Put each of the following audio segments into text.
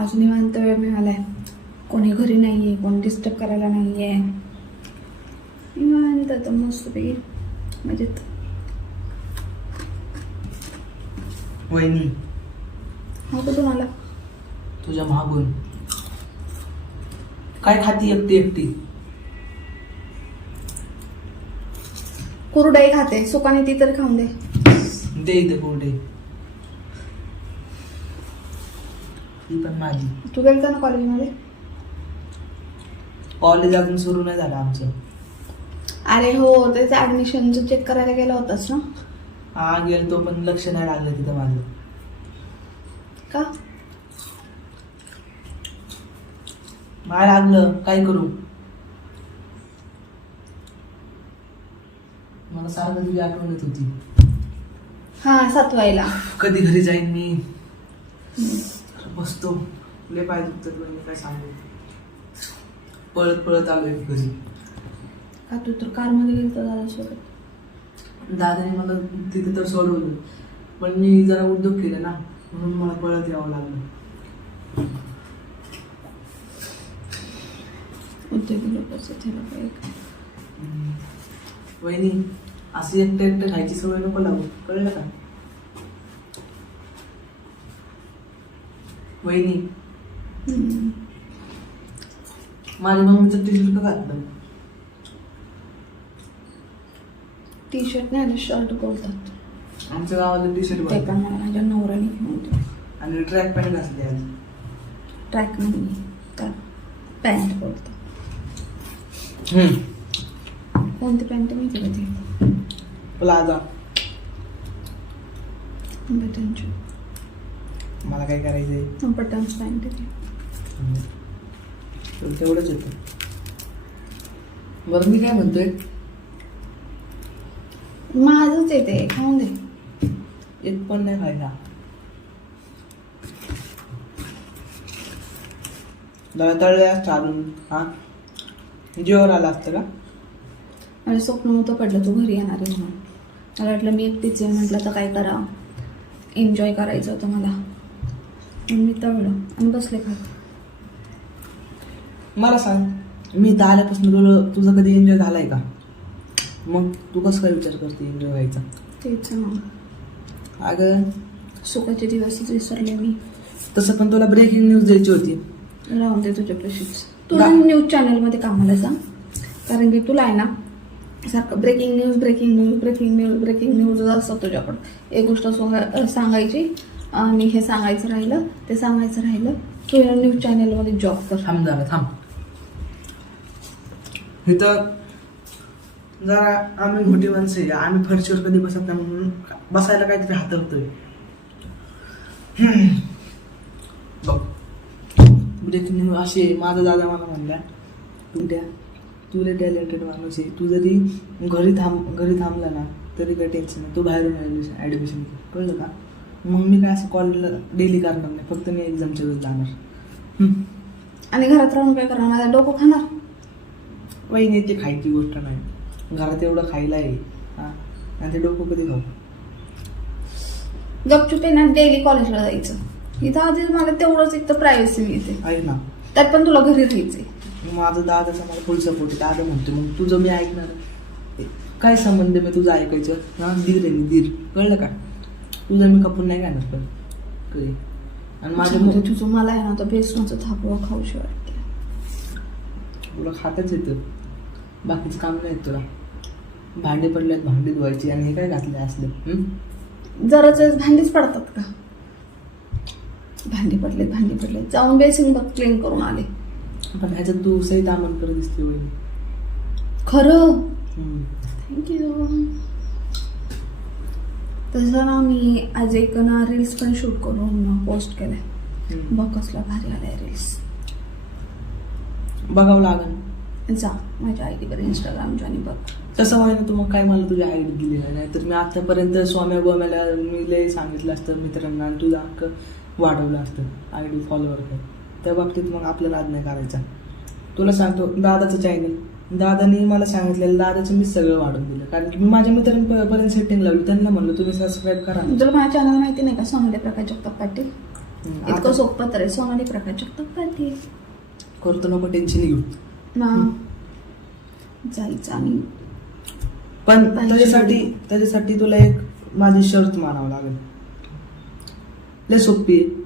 आज निवांत वेळ मिळालाय. कोणी घरी नाहीये कोणी डिस्टर्ब करायला नाहीये. निवांत तर मस्तपैकी मजेत. वहिनी. हो का तुम्हाला तुझ्या मागून. काय खाती एकटी एकटी? कुरडई खाते. सुकाने ती तरी खाऊन दे. दे इथे कोरडे ती पण माझी. तू गेलता ना कॉलेजमध्ये? कॉलेज अजून सुरू नाही झालं आमचं. अरे हो त्याचं ऍडमिशनचं चेक करायला गेला होतास ना? हा गेल तो पण लक्ष नाही लागलं तिथं माझं. का? नाही लागलं काय करू? मला सारखं तुझी आठवण येत होती. हा सातवायला. कधी घरी जाईन मी? बसतो. लय पाय दुखतात म्हणजे काय सांगू? पळत पळत आलोय घरी. का तू तर कारमध्ये गेलता दादासोबत? दादाने मला तिथे तर सोडवलं. पण मी जरा उद्योग केले ना म्हणून मला पळत यावं लागलं. उद्योगी लोकांचं त्याला काय. वहिनी अशी एकटं एकटं खायची सवय नको लागू कळलं का? वहिनी. माझ्या मम्मीचं टी शर्ट का घातलं? टी शर्ट नाही शर्ट बोलतात. आमच्या गावाला टी शर्ट ते पण मला माझ्या नवऱ्याने घेऊन दिलं. आणि ट्रॅक पॅन्ट घातली आज. ट्रॅक नाही तर पॅन्ट बोलतात. कोणती पॅन्ट माहिती का ती? प्लाझा बटनची मला काय पॅन्ट आहे. तर तेवढंच येतं बरं मी काय म्हणतोय? माझंच येते खाऊन दे. एक पण नाही खायला जरा तळले अजून हा? जीवर आला असतं का? मला स्वप्न नव्हतं पडलं तू घरी येणार आहे म्हणून. मला वाटलं मी एकटीच आहे म्हटलं तर काय करा एन्जॉय करायचं होतं मला. मी तळलं आणि बसले खात मला सांग मी इथं आल्यापासून तुला तुझा कधी एन्जॉय झालाय का? मग तू कसं काय विचार करते एन्जॉय व्हायचा? तेच मग अगं. सुखाचे दिवसच विसरले मी. तसं पण तुला ब्रेकिंग न्यूज द्यायची होती. राहून दे तुझ्या प्रशिक्ष तू बा- न्यूज चॅनलमध्ये कामाला जा. कारण की तुला आहे ना सारखं breaking news breaking news breaking news breaking news असतं तुझ्याकडं. एक गोष्ट सांगा- सांगायची आणि हे सांगायचं राहिलं ते सांगायचं राहिलं. तू या न्यूज चॅनलमध्ये जॉब कर. थांब जरा थांब. इथं जरा आम्ही मोठी माणसं आम्ही फरशीवर कधी बसत नाही म्हणून बसायला काहीतरी हातवतोय बघ. ब्रेकिंग न्यूज अशी आहे. माझा दादा मला म्हणला उद्या तुला टॅलेंटेड माणूस आहे. तू जरी घरी थांब घरी थांबला ना तरी काही टेन्शन नाही. तू बाहेरून ॲडमिशन ॲडमिशन कळलं का? मग मी काय असं कॉलेजला डेली करणार नाही. फक्त मी एक्झामच्या वेळेस जाणार. आणि घरात राहून काय करणार? माझा डोकं खाणार? वहिनीची खायची गोष्ट नाही. घरात एवढं खायला आहे. हा. आणि ते डोकं कधी खाऊ? गपचूप आहे ना डेली कॉलेजला जायचं. इथं आधीच मला तेवढंच एक तर प्रायव्हसी मिळते. आहे ना. त्यात पण तुला घरी राहायचंय. माझं दादाचा मला फुल सपोर्ट आहे. दादा म्हणतो मग तुझं मी ऐकणार काय संबंध मी तुझं ऐकायचं? हा दीर आहे मी दीर. कळलं का? तुझं मी कपून नाही घेणार पण कधी. आणि माझं माझ्या मग तुझं मला आहे ना तर बेसनचं थापवा खाऊशी वाटते तुला खातच येतं. बाकीचं काम नाही येत तुला. भांडे पडलेत भांडी धुवायची आणि हे काय घातले असले हम्म? जराच भांडीच पडतात का? भांडी पडले भांडी पडले जाऊन बेसिंग बघ क्लीन करून आले. पण ह्याच्यात तू सहित आमन करत दिसते वहिनी खरं. थँक्यू तसं ना मी आज एक ना रील्स पण शूट करून पोस्ट केलाय. बघ कसला भारी आलाय रील्स बघावं लागेल जा माझ्या आय डीवर इंस्टाग्रामच्या आणि बघ. तसं व्हायला तू मग काय मला तुझ्या आयडी दिली नाही तर मी आतापर्यंत स्वाम्या गोम्याला मी लय सांगितलं असतं मित्रांना आणि तुझं हक्क वाढवलं असतं आय डी फॉलोवर कर त्या बाबतीत मग आपला नाद नाही करायचा. तुला सांगतो दादाचं चॅनल दादानी मला सांगितलेलं दादाचं मी सगळं वाढवून दिलं. कारण की मी माझ्या मित्रांपर्यंत सेटिंग लावली त्यांना म्हणलं तुम्ही सबस्क्राईब करा तुला माझ्या चॅनल माहिती नाही का? सोनाली प्रकाश जगताप पाटील? हम्म, इतकं आता- सोपं तर आहे. सोनाली प्रकाश जगताप पाटील. करतो नको टेन्शन घेऊ. ना. जायचं आणि पण पाहिजे. त्याच्यासाठी. त्याच्यासाठी तुला एक माझी शर्त मानावं लागेल. लय सोपी आहे.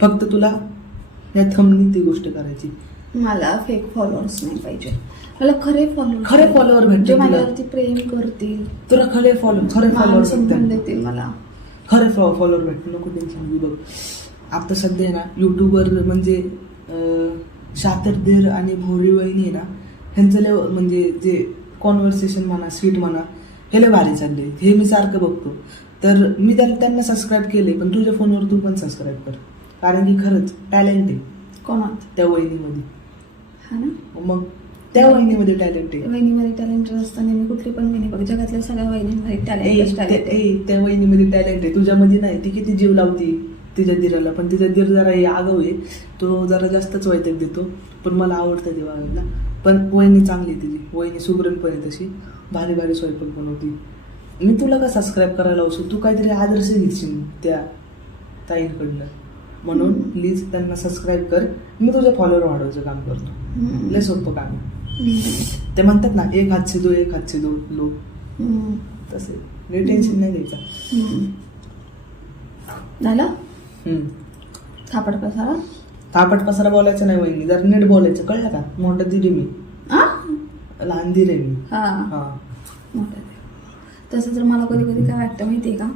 फक्त तुला या थंबनी ती गोष्ट करायची. मला फेक फॉलोअर्स नाही पाहिजे. मला खरे फॉलोअर खरे भेटतील. जे तुला. माझ्यावरती प्रेम करतील. तुला खरे फॉलो खरे फॉलोअर सन्मान देतील मला. खरे फॉलोअर भेटतील. नको टेन्शन बघ. आता सध्या ना युट्यूबवर म्हणजे अं, शातरदेर आणि भोरी वहिनी आहे ना ह्यांचं लय म्हणजे जे कॉन्व्हर्सेशन म्हणा स्वीट म्हणा हे लय भारी चालले हे मी सारखं बघतो. तर मी त्याला त्यांना सबस्क्राईब केले पण तुझ्या फोनवर तू पण सबस्क्राईब कर. कारण की खरंच टॅलेंट आहे. कोणात? त्या वहिनीमध्ये. हा ना? मग त्या वहिनीमध्ये टॅलेंट आहे. वहिनीमध्ये टॅलेंटेड असताना मी कुठली पण वहिनी बघ. जगातल्या सगळ्या वहिनीमध्ये टॅलेंट त्या- ए, त्या वहिनीमध्ये टॅलेंट आहे. तुझ्यामध्ये नाही ती किती जीव लावती तिच्या दिराला. पण तिचा दीर जरा हे आगाऊ आहे. तो जरा जास्तच वैतक देतो. पण मला आवडतं ते वागायला. पण वहिनी चांगली आहे तिची. वहिनी सुगरण पण आहे तशी. भारी भारी स्वयंपाक बनवती. मी तुला का सबस्क्राईब करायला लावू तू काहीतरी आदर्श घेशील त्या ताईंकडनं. म्हणून. प्लीज त्यांना सबस्क्राईब कर. मी तुझं फॉलोअर वाढवायचं काम करतो. लय सोपं काम आहे. ते म्हणतात ना एक हात दो एक हात दो लो. तसे. लय टेन्शन नाही घ्यायचं झालं. थापड पसारा? तापट पसारा बोलायचं नाही वहिनी. जर नीट बोलायचं कळलं का? मोठं दिली मी. आ? लहान दिले मी. हा. हा. मोठं ते. तसं तर मला कधी कधी काय वाटतं माहितीये का?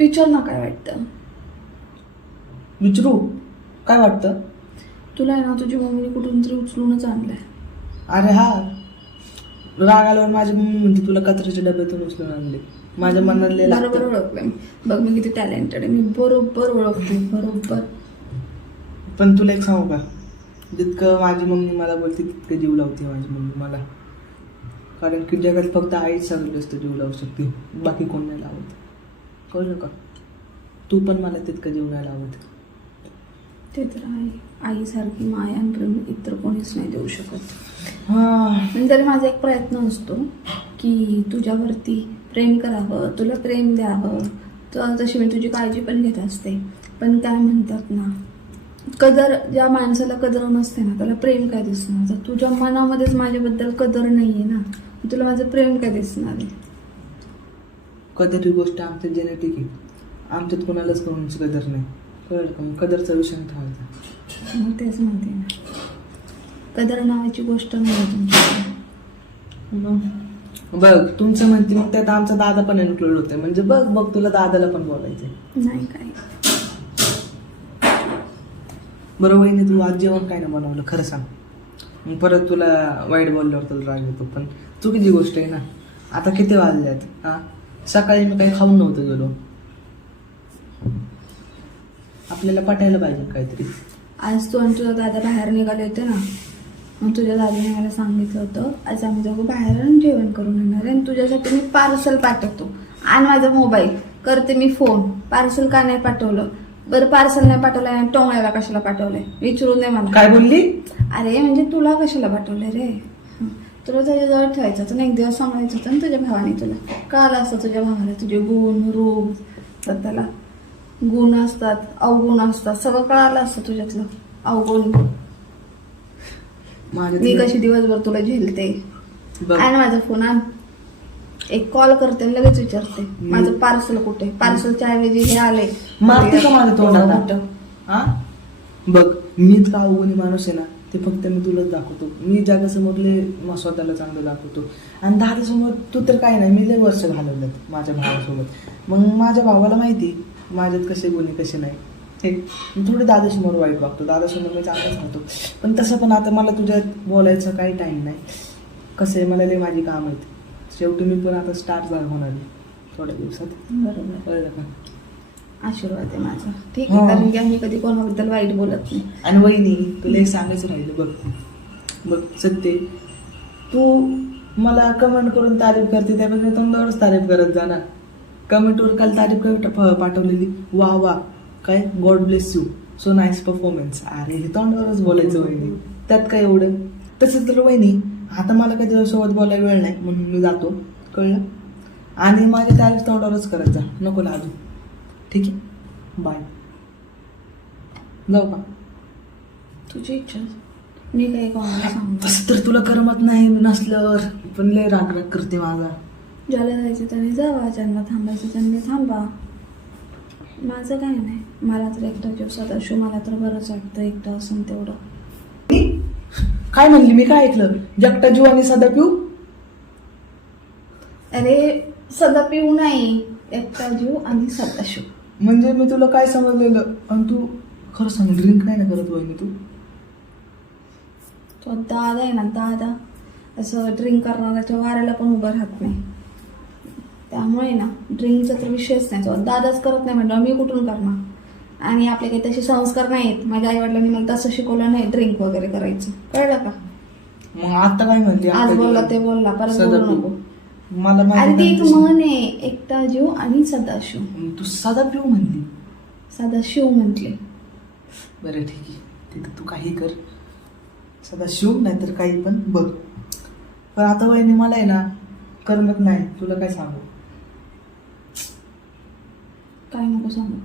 विचार ना काय वाटतं. विचारू? काय वाटतं? तुला आहे ना तुझी मम्मीने कुठून तरी उचलूनच आणलंय. अरे हा. राग आल्यावर माझी मम्मी म्हणते तुला कचऱ्याच्या डब्यातून उचलून आणले. माझ्या मनातले बरोबर. ओळखलंय मी. बघ मी किती टॅलेंटेड आहे. मी बरोबर ओळखते बरोबर. पण तुला एक सांगू का? जितकं माझी मम्मी मला बोलते तितकं जीव लावते माझी मम्मी मला. कारण की जगात फक्त आईच सगळं असतं जीव लावू शकते. बाकी कोण नाही लावत. कळलं का? तू पण मला तितकं जीव नाही लावत. ते तर आहे. आईसारखी माया आणि प्रेम इतर कोणीच नाही देऊ शकत. हा. पण तरी माझा एक प्रयत्न असतो की तुझ्यावरती प्रेम करावं तुला प्रेम द्यावं. तर तशी मी तुझी काळजी पण घेत असते. पण काय म्हणतात ना कदर ज्या माणसाला कदर नसते ना त्याला प्रेम काय दिसणार? तर तुझ्या मनामध्येच माझ्याबद्दल कदर नाही आहे ना तुला माझं प्रेम काय दिसणार आहे? कदर ही गोष्ट आमच्या जेनेटिक आहे. आमच्यात कोणालाच कोणाची कदर नाही. कळलं का? मग कदरचा विषय ठेवायचा. मग तेच म्हणते ना. कदर नावाची गोष्ट नाही तुमच्याकडे. बघ. तुमचं म्हणते मग त्यात आमचा दादा पण इन्क्लूड होते. म्हणजे बघ बघ तुला दादाला पण बोलायचंय. नाही काय. बरं वहिनी तू आज जेवण काय नाही बनवलं? खरं सांग. मग परत तुला वाईट बोलल्यावर तुला राग येतो. पण चुकीची गोष्ट आहे ना. आता किती वाजल्यात हा? सकाळी मी काही खाऊन नव्हतं गेलो. आपल्याला पटायला पाहिजे काहीतरी. आज तू आणि तुझा दादा बाहेर निघाले होते ना मग तुझ्या दादाने मला सांगितलं होतं आज आम्ही दोघं बाहेर आणि जेवण करून येणार आहे आणि तुझ्यासाठी मी पार्सल पाठवतो. आणि माझा मोबाईल करते मी फोन पार्सल का नाही पाठवलं? बरं पार्सल नाही पाठवलं आणि टोंगळ्याला कशाला पाठवलंय? विचारून दे मला. काय बोलली? अरे म्हणजे तुला कशाला पाठवलंय रे? हं. तुला त्याच्याजवळ ठेवायचं होतं ना एक दिवस सांगायचं होतं ना तुझ्या भावाने तुला. कळालं असतं तुझ्या भावाला तुझे गुण रूप तर त्याला. गुण असतात अवगुण असतात. सगळं कळालं असतं तुझ्यातलं. अवगुण. मी कशी दिवसभर तुला झेलते? आणि माझा फोन आण. एक कॉल करते लगेच विचारते. माझं पार्सल कुठे? पार्सलच्या ऐवजी हे आले. मारते का माझ्या तोंडात? बघ मीच का अवगुणी माणूस आहे ना ते फक्त मी तुलाच दाखवतो. मी जगासमोरले म- स्वतःला चांगलं दाखवतो. आणि दादासमोर तू तर काय नाही मी लय वर्ष घालवलं माझ्या भावासोबत. मग माझ्या भावाला माहिती माझ्यात कसे गुन्हे कसे नाही. हे मी थोडं दादासमोर वाईट वागतो. दादासमोर मी चांगलंच राहतो पण तसं पण आता मला तुझ्यात बोलायचं काही टाईम नाही. कसं आहे मला लय माझी काम आहेत. शेवटी मी पण आता स्टार्ट होणार आहे थोड्या दिवसात. बरोबर. कळलं का? आशीर्वाद आहे माझा. ठीक हो. आहे कारण की आम्ही कधी कोणाबद्दल वाईट बोलत नाही. आणि वहिनी तुला एक सांगायचं राहिलं बघ. बघ सत्य तू मला कमेंट करून तारीफ करते त्यापेक्षा तोंडावरच तारीफ करत जा ना. कमेंटवर काल तारीफ काय पाठवलेली. वा वा. काय? God bless you so nice performance अरे हे तोंडावरच बोलायचं वहिनी. त्यात काय एवढं? तसंच तर वहिनी आता मला काही तुझ्यासोबत बोलायला वेळ नाही म्हणून मी जातो. कळलं? आणि माझी तारीफ तोंडावरच करत जा. नको लाजू ठीक आहे? बाय जाऊ का? तुझी इच्छा. मी सांगू? तसं तर तुला करमत नाही मी नसल्यावर. पण लय राग राग करते माझा. ज्याला जायचं त्याने जावा ज्यांना थांबायचं त्यांनी थांबा. माझं काय नाही. मला तर एकटा जीव सदाशिव मला तर बरंच वाटतं एकटं असून तेवढं. काय म्हणली? मी काय ऐकलं? जगटा जीव आणि सदा पिऊ? अरे सदा पिऊ नाही. एकटा जीव आणि सदाशिव म्हणजे मी तुला काय समजलेलं? आणि तू खरं सांग ड्रिंक नाही ना करत वहिनी तू? तो दादा आहे ना दादा. असं ड्रिंक करणाऱ्याच्या वाऱ्याला पण उभं राहत नाही. त्यामुळे ना ड्रिंकचा तर विषयच नाही. दादाच करत नाही म्हटलं मी कुठून करणार? आणि आपले काही तसे संस्कार नाहीत. माझ्या आईवडिलांनी मला तसं शिकवलं नाही ड्रिंक वगैरे करायचं. कळलं का? मग आता काय म्हणते? आज बोलला ते बोलला परत बोलू. नको. मला अरे ती एक. म्हण आहे एकटा जीव आणि सदाशिव तू सदा पिऊ म्हणली? सदाशिव म्हटले. बरं ठीक आहे. तिथं तू काही कर. सदा शिव नाहीतर काही पण बघ. पण आता वहिनी मला आहे ना करमत नाही. तुला काय सांगू? काय नको सांगू.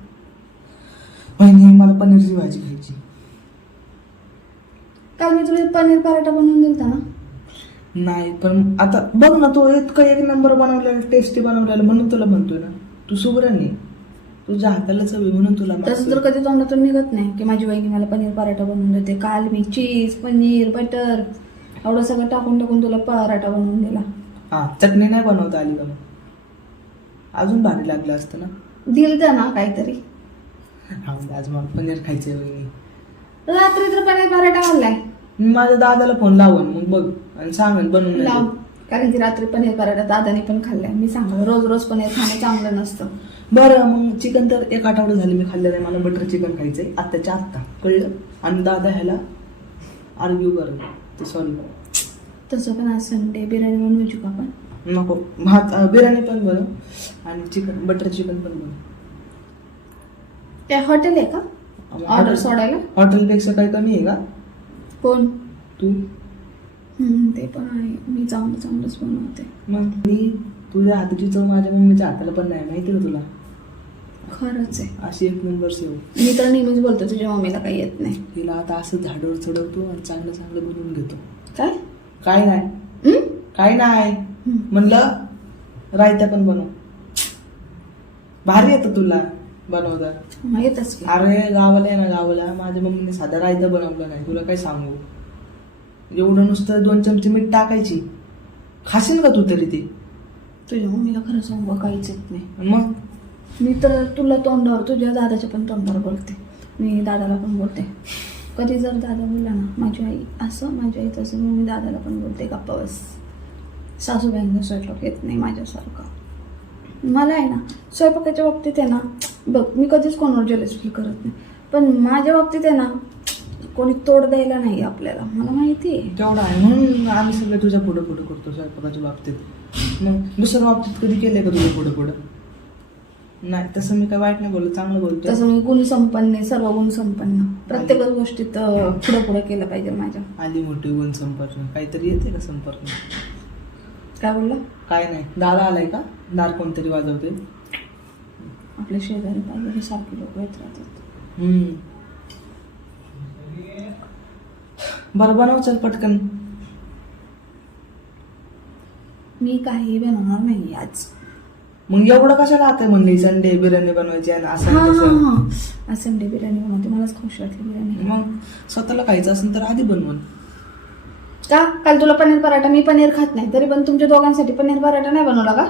वहिनी मला पनीरची भाजी खायची काल मी तुला पनीर पराठा बनवून दिलता ना? नाही पण आता बघ ना तो इतकं एक नंबर बनवलेला टेस्टी बनवलेला म्हणून तुला म्हणतोय ना. तू सुगरांनी तुझ्या हाताला चवी म्हणून तुला तसं तर. कधी तोंडातून निघत नाही की माझी वहिनी मला पनीर पराठा बनवून देते. काल मी चीज पनीर बटर एवढं सगळं टाकून टाकून तुला पराठा बनवून दिला. हा चटणी नाही बनवता आली का मग अजून भारी लागलं असतं ना. दिल ना काहीतरी. आज मला पनीर खायचंय वहिनी रात्री तर पनीर पराठा खाल्लाय. मी माझ्या दादाला फोन लावन मग बघ आणि सांगेन बनवून लाव. कारण की रात्री पनीर पराठा दादाने पण खाल्लाय. मी सांगतो रोज रोज पनीर खाणं चांगलं नसतं. बरं मग चिकन तर एक आठवडा झाले मी खाल्लं नाही मला बटर चिकन खायचंय. आत्ताच्या आत्ता कळलं? आणि दादा ह्याला आर्ग्यू कर ते सॉरी तसं पण आज संडे बिर्याणी बनवायची का आपण. नको. भात बिर्याणी पण बनव आणि चिकन बटर चिकन पण बनव. ते हॉटेल आहे का? ऑर्डर सोडायला? हॉटेलपेक्षा काही कमी आहे का? कोण? तू? ते पण आहे. मी चांगलं चांगलंच बनवते. मग मी तुझ्या हाताची चव माझ्या मम्मीच्या हाताला पण नाही माहिती का तुला? खरंच आहे. अशी एक नंबर सेव मी तर नेहमीच बोलतो तुझ्या मम्मीला काही येत नाही. तिला आता असं झाडावर चढवतो आणि चांगलं चांगलं बनवून घेतो. काय? काय नाही? काय नाही. म्हणलं रायता पण बनव. भारी येतं तुला बनवता मग येतच की. अरे गावाला आहे ना गावाला. माझ्या मम्मीने साधा रायता बनवला नाही. तुला काय सांगू? एवढं नुसतं दोन चमचे मीठ टाकायची. खाशील का तू तरी ते? तुझ्या मम्मीला खरं सांगू काहीच येत नाही. मग? मी तर तुला तोंडावर तुझ्या दादाच्या पण तोंडावर बोलते. मी दादाला पण बोलते. कधी जर दादा बोलला ना माझी आई असं माझी आई तसं मग मी दादाला पण बोलते गप्पा बस. सासूबाईंना स्वयंपाक येत नाही माझ्यासारखं. मला आहे ना स्वयंपाकाच्या बाबतीत आहे ना बघ मी कधीच कोणावर जेलस फील करत नाही. पण माझ्या बाबतीत आहे ना कोणी तोड द्यायला नाही आपल्याला मला माहिती आहे. तेवढं आहे. म्हणून आम्ही सगळे तुझ्या पुढं पुढं करतो स्वयंपाकाच्या बाबतीत. मग दुसऱ्या बाबतीत कधी केलंय का तुझ्या पुढं पुढं? नाही तसं मी काय वाईट नाही बोलत चांगलं बोलतो तसं मी गुण संपन्न सर्व गुण संपन्न प्रत्येकच गोष्टीत पुढं पुढं केलं पाहिजे माझ्या. आली मोठी गुण संपर्क काहीतरी येते का संपर्क? काय बोलला? काय नाही. दादा आलाय का? दार कोणतरी वाजवते आपले शेजारी पाहिजे सारखे लोक येत राहतात. बरं बनव चल पटकन. मी काही बनवणार नाही आज. मग एवढं कशाला आता म्हणली संडे बिर्याणी बनवायची आणि असं संडे बिर्याणी बनवते. मलाच खुश वाटली बिर्याणी. मग स्वतःला खायचं असेल तर आधी बनवून. का? काल तुला पनीर पराठा मी पनीर खात नाही. तरी पण तुमच्या दोघांसाठी पनीर पराठा नाही बनवला का?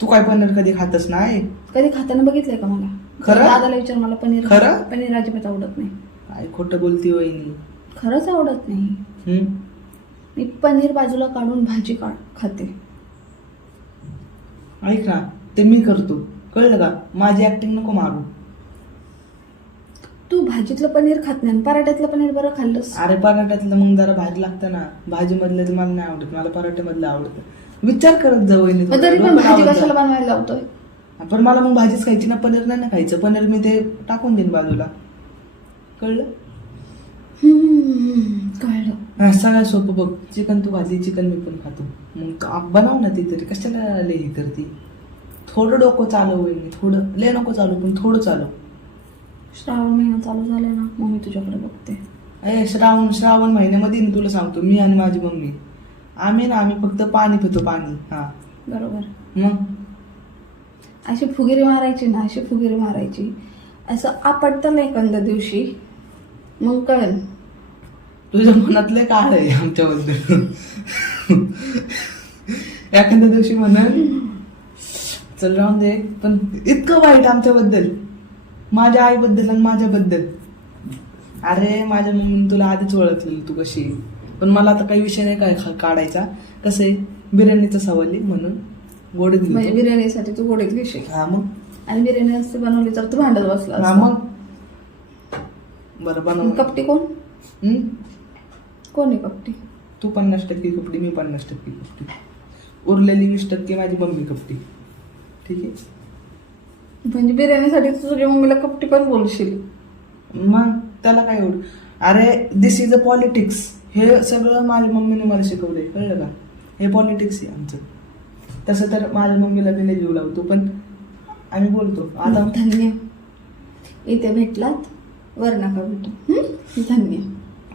तू काय पनीर कधी खातच नाही? कधी खाताना बघितलंय का मला? खरं? दादाला विचार मला पनीर खरं? पनीर अजिबात आवडत नाही. काय खोटं बोलती वहिनी. खरंच आवडत नाही. हम्म? मी पनीर बाजूला काढून भाजी काढ खाते. ऐक ना ते मी करतो. कळलं का? माझी ऍक्टिंग नको मारू. तू भाजीतलं पनीर खात नाही आणि पराठ्यातलं पनीर बरं खाल्लंस. अरे पराठ्यातलं मग जरा भारी लागतं ना. भाजी मधलं तर मला नाही आवडत. मला पराठ्यामधलं आवडतं. विचार करत जा वहिनी मग तरी पण डोकं भाजी लावत जा. कशाला बनवायला लावतोय? पण मला मग भाजीच खायची ना पनीर नाही ना खायचं. पनीर मी ते टाकून देईन बाजूला. कळलं? हम्म, कळलं. हा, सगळ्यात सोपं बघ. चिकन तू भाजी चिकन मी पण खातो. मग तू आप- बनव ना ती तरी. कशाला लई हे करते थोडं डोकं चालव वहिनी थोडं. लय नको चालू पण थोडं चालव. श्रावण महिना चालू झाला ना मग मी तुझ्याकडे बघते. अरे श्रावण श्रावण महिन्यामध्ये मी तुला सांगतो मी आणि माझी मम्मी. आम्ही ना आम्ही फक्त पाणी पितो पाणी. हा. बरोबर. मग? अशी फुगिरी मारायची ना अशी फुगिरी मारायची. असं आपटतं नाही एखाद्या दिवशी मग कळेल. तुझ्या मनातले काय आहे आमच्याबद्दल. एखाद्या दिवशी म्हणाल चल राहून दे पण इतकं वाईट आमच्याबद्दल. माझ्या आईबद्दल आणि माझ्याबद्दल. अरे माझ्या मम्मीने तुला आधीच ओळखलेली तू कशी. पण मला आता काही विषय नाही काय काढायचा. कसं आहे? बिर्याणीचा सवाल म्हणून गोडीत म्हणजे घेतो. बिर्याणीसाठी तू गोडीत घेशील हा मग? आणि बिर्याणी असते बनवली तर तू भांडत बसला हा असता. मग? बरं बनव. कपटी कोण? हम्म? कोण आहे कपटी? तू पन्नास टक्के कपडी मी पन्नास टक्के कपडी उरलेली वीस टक्के माझी मम्मी कपडी ठीक आहे? म्हणजे बिर्याणीसाठी तू तुझ्या मम्मीला कपटी पण बोलशील. मग त्याला काय एवढं? अरे दिस इज अ पॉलिटिक्स हे सगळं माझ्या मम्मीने मला शिकवलंय कळलं का? हे पॉलिटिक्स आहे आमचं. तसं तर माझ्या मम्मीला मी लय जीव लावतो पण आम्ही बोलतो. आता धन्य. इथे भेटलात वर नका भेटू? धन्य.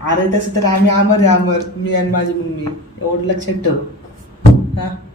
अरे तसं तर आम्ही अमर आहे अमर. मी आणि माझी मम्मी. एवढं लक्षात ठेव. हा?